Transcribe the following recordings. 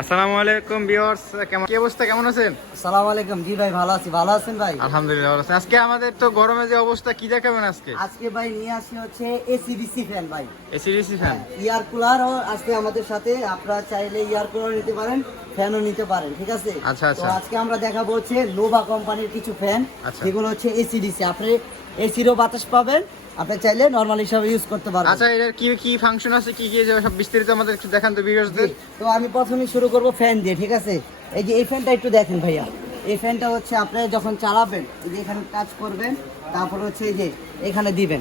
আসসালামু আলাইকুম ভিউয়ার্স, কি অবস্থা, কেমন আছেন? আসসালামু আলাইকুম। জি ভাই, ভালো আছি। ভালো আছেন ভাই? আলহামদুলিল্লাহ ভালো আছি। আজকে আমাদের তো গরমে যে অবস্থা, কি দেখাবেন আজকে? আজকে ভাই নিয়ে আসি হচ্ছে এসিডিসি ফ্যান ভাই। এসিডিসি ফ্যান, ইয়ার কুলারও আজকে আমাদের সাথে। আপনারা চাইলে ইয়ার কুলার নিতে পারেন, ফ্যানও নিতে পারেন, ঠিক আছে? আচ্ছা তো আচ্ছা আজকে আমরা দেখাবো হচ্ছে নোভা কোম্পানির কিছু ফ্যান, আচ্ছা। যেগুলো হচ্ছে এসিডিসি। আপনি এসিরও বাতাস পাবেন, আপনি চাইলে নরমাল হিসাবে ইউজ করতে পারবেন। আচ্ছা, এটার কি কি ফাংশন আছে, কি কি সব বিস্তারিত আমাদের একটু দেখান তো ভিউয়ার্সদের। তো আমি প্রথমে শুরু করব ফ্যান দিয়ে, ঠিক আছে? এই যে এই ফ্যানটা একটু দেখেন ভাইয়া। এই ফ্যানটা হচ্ছে আপনি যখন চালাবেন, এই যে এখানে টাচ করবেন, তারপর হচ্ছে এই যে এখানে দিবেন,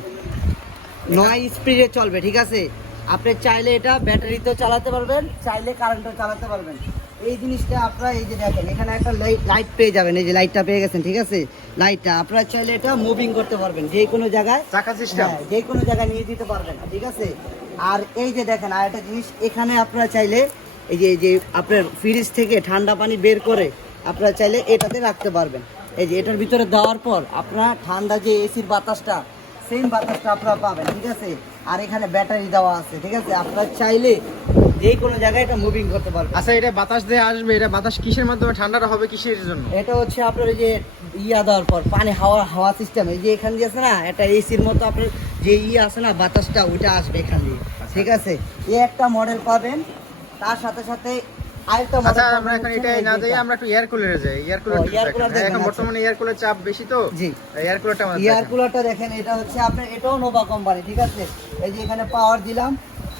9 স্পিডে চলবে, ঠিক আছে? আপনি চাইলে এটা ব্যাটারিতেও চালাতে পারবেন, চাইলে কারেন্টও চালাতে পারবেন। এই জিনিসটা আপনারা এই যে দেখেন, এখানে একটা লাইট পেয়ে যাবেন। এই যে লাইটটা পেয়ে গেছেন, ঠিক আছে? লাইটটা আপনারা চাইলে এটা মুভিং করতে পারবেন যে কোনো জায়গায়, চাকা সিস্টেম, যে কোনো জায়গায় নিয়ে দিতে পারবেন, ঠিক আছে? আর এই যে দেখেন আর একটা জিনিস, এখানে আপনারা চাইলে এই যে আপনার ফ্রিজ থেকে ঠান্ডা পানি বের করে আপনারা চাইলে এটাতে রাখতে পারবেন। এই যে এটার ভিতরে দেওয়ার পর আপনারা ঠান্ডা যে এসির বাতাসটা, সেম বাতাসটা আপনারা পাবেন, ঠিক আছে? আর এখানে ব্যাটারি দেওয়া আছে, ঠিক আছে? আপনারা চাইলে যে কোনো জায়গায় এটা মুভিং করতে পারবেন। আচ্ছা, এটা বাতাস দিয়ে আসবে, এটা বাতাস কিসের মাধ্যমে ঠান্ডাটা হবে, কিসের জন্য? এটা হচ্ছে আপনার এই যে ইয়া দেওয়ার পর পানি হাওয়া সিস্টেম, এই যে এখান দিয়ে আছে না, এটা এসির মতো আপনার যে আছে না বাতাসটা, ওইটা আসবে এখান দিয়ে, ঠিক আছে? এই একটা মডেল পাবেন, তার সাথে সাথে আরেকটা মডেল। আচ্ছা, আমরা এখন এটাই না যাই, আমরা একটু এয়ার কুলারে যাই। এয়ার কুলার এখন দেখেন। বর্তমানে এয়ার কুলার চাপ বেশি, তো জি, এয়ার কুলারটা আমাদের এয়ার কুলারটা দেখেন। এটা হচ্ছে আপনার, এটাও নোভা কোম্পানি, ঠিক আছে? এই যে এখানে পাওয়ার দিলাম,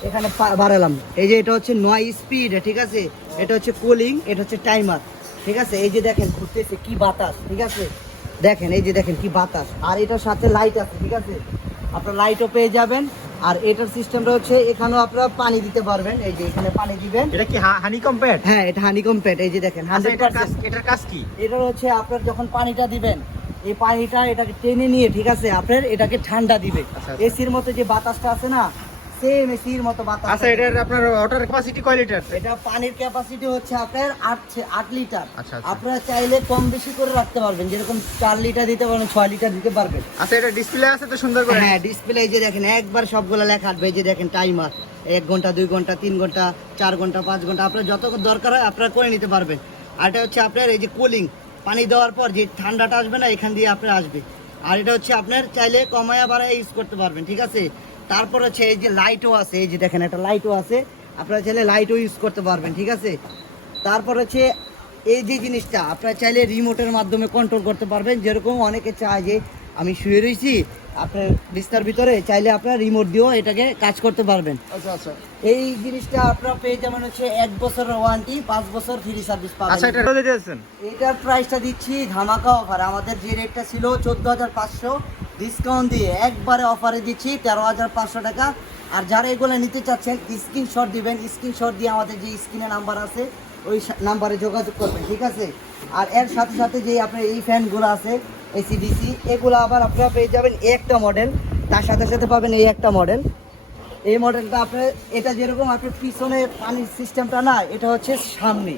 এখানে বাড়ালাম। এই যে এটা হচ্ছে 9 স্পিড, ঠিক আছে? এটা হচ্ছে কুলিং, এটা হচ্ছে টাইমার, ঠিক আছে? এই যে দেখেন ঘুরতেছে কি বাতাস, ঠিক আছে? দেখেন এই যে দেখেন কি বাতাস। আর এটার সাথে লাইট আছে, ঠিক আছে? আপনার লাইটও পেয়ে যাবেন। আর এটার সিস্টেমটা হচ্ছে এখানেও আপনারা পানি দিতে পারবেন। এই যে এখানে পানি দিবেন। এটা কি হানিকম প্যাড? হ্যাঁ, এটা হানিকম প্যাড। এই যে দেখেন 100%। এটার কাজ কি? এটা হচ্ছে আপনার যখন পানিটা দিবেন, এই পানিটা এটাকে টেনে নিয়ে, ঠিক আছে, আপনার এটাকে ঠান্ডা দিবে। আচ্ছা। এসির মতো যে বাতাসটা আছে না, সেম এসির মতো বাতাস। আচ্ছা, এটার আপনার ওয়াটার ক্যাপাসিটি কয় লিটার? এটা পানির ক্যাপাসিটি হচ্ছে আপনার 8 লিটার। আচ্ছা। আপনারা চাইলে কম বেশি করে রাখতে পারবেন, যেরকম 4 লিটার দিতে পারবেন, 6 লিটার দিতে পারবেন। আচ্ছা, এটা ডিসপ্লে আছে তো সুন্দর করে? হ্যাঁ, ডিসপ্লে এই যে দেখেন একবার সবগুলো লেখা আসবে। এই যে দেখেন টাইমার, 1 ঘন্টা, 2 ঘন্টা, 3 ঘন্টা, 4 ঘন্টা, 5 ঘন্টা, আপনার যত দরকার হয় আপনারা করে নিতে পারবেন। আর এটা হচ্ছে আপনার এই যে কুলিং, পানি দেওয়ার পর যে ঠান্ডাটা আসবে না, এখান দিয়ে আপনার আসবে। আর এটা হচ্ছে আপনার চাইলে কমায়া বাড়ায় ইউজ করতে পারবেন, ঠিক আছে? তারপর হচ্ছে এই যে লাইটও আছে, এই যে দেখেন একটা লাইটও আছে, আপনারা চাইলে লাইটও ইউজ করতে পারবেন, ঠিক আছে? তারপর হচ্ছে এই যে জিনিসটা আপনারা চাইলে রিমোটের মাধ্যমে কন্ট্রোল করতে পারবেন। যেরকম অনেকে চায় যে আমি শুয়ে রয়েছি আপনার বিস্তার ভিতরে, চাইলে আপনারা রিমোট দিয়েও এটাকে কাজ করতে পারবেন। আচ্ছা। এই জিনিসটা আপনারা পেয়ে যাবেন হচ্ছে 1 বছরের ওয়ারেন্টি, 5 বছর ফ্রি সার্ভিস পাবেন। আচ্ছা, এটা কত দিতেছেন? এটার প্রাইসটা দিচ্ছি ধামাকা অফার। আমাদের যে রেটটা ছিল 14,500, ডিসকাউন্ট দিয়ে একবারে অফারে দিচ্ছি 13,500 টাকা। আর যারা এগুলো নিতে চাচ্ছেন স্ক্রিনশট দিবেন, স্ক্রিনশট দিয়ে আমাদের যে স্ক্রিনে নাম্বার আছে ওই নাম্বারে যোগাযোগ করবেন, ঠিক আছে? আর এর সাথে সাথে যে আপনার এই ফ্যানগুলো আছে এসিডিসি, এগুলো আবার আপনারা পেয়ে যাবেন এই একটা মডেল, তার সাথে সাথে পাবেন এই একটা মডেল। এই মডেলটা আপনার, এটা যেরকম আপনার পিছনে পানির সিস্টেমটা না, এটা হচ্ছে সামনে,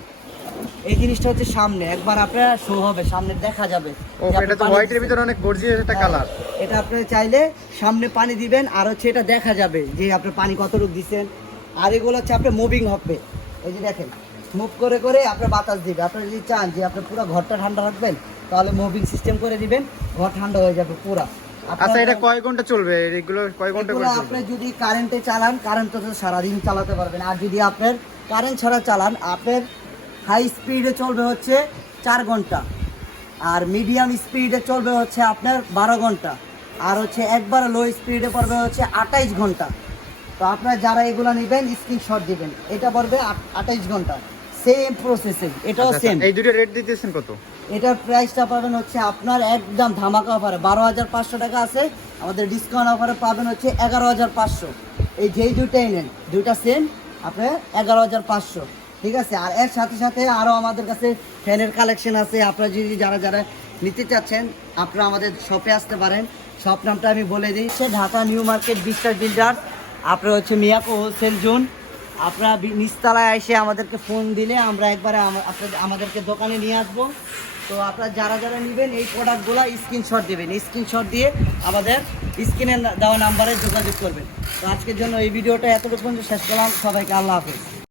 এই জিনিসটা হচ্ছে সামনে একবার আপনার শো হবে, সামনে দেখা যাবে। ও, এটা তো হোয়াইটের ভিতরে অনেক গর্জিয়াস একটা কালার। এটা আপনারা চাইলে সামনে পানি দিবেন, আর হচ্ছে এটা দেখা যাবে যে আপনার পানি কতটুকু দিচ্ছেন। আর এগুলো হচ্ছে আপনার মুভিং হবে, এই যে দেখেন মুভ করে করে আপনার বাতাস দিবে। আপনারা যদি চান যে আপনার পুরো ঘরটা ঠান্ডা রাখবেন, তাহলে মুভিং সিস্টেম করে দিবেন, ঘর ঠান্ডা হয়ে যাবে পুরা। আচ্ছা, এটা কয় ঘন্টা চলবে? এগুলো কয় ঘন্টা করে চলবে? আপনি যদি কারেন্টে চালান, কারেন্ট তো সারাদিন চালাতে পারবেন। আর যদি আপনার কারেন্ট ছাড়া চালান, আপনার হাই স্পিডে চলবে হচ্ছে 4 ঘন্টা, আর মিডিয়াম স্পিডে চলবে হচ্ছে আপনার 12 ঘন্টা, আর হচ্ছে একবার লো স্পিডে পড়বে হচ্ছে 28 ঘন্টা। তো আপনারা যারা এগুলো নেবেন স্ক্রিনশট দিবেন, এটা পড়বে 28 ঘন্টা, সেম প্রসেসিং, এটাও সেম। এই দুটো রেট দিতেছেন কত? এটার প্রাইসটা পাবেন হচ্ছে আপনার একদম ধামাকা অফারে 12,500 টাকা আছে। আমাদের ডিসকাউন্ট অফারে পাবেন হচ্ছে 11,500। এই যেই দুইটাই নেন, দুইটা সেম, আপনার 11,500, ঠিক আছে? আর এর সাথে সাথে আরও আমাদের কাছে ফ্যানের কালেকশন আছে। আপনারা যদি যারা যারা নিতে চাচ্ছেন, আপনারা আমাদের শপে আসতে পারেন। শপ নামটা আমি বলে দিই, সে ঢাকা নিউ মার্কেট বিশ্বাস বিল্ডার, আপনার হচ্ছে মিয়াকো হোলসেল জোন। আপনারা নিচতলায় এসে আমাদেরকে ফোন দিলে আমরা একবারে আমাদেরকে দোকানে নিয়ে আসবো। তো আপনারা যারা যারা নেবেন এই প্রোডাক্টগুলো স্ক্রিনশট দেবেন, স্ক্রিনশট দিয়ে আমাদের স্ক্রিনে দেওয়া নাম্বারে যোগাযোগ করবেন। তো আজকের জন্য এই ভিডিওটা এতটুকু পর্যন্ত শেষ করলাম। সবাইকে আল্লাহ হাফেজ।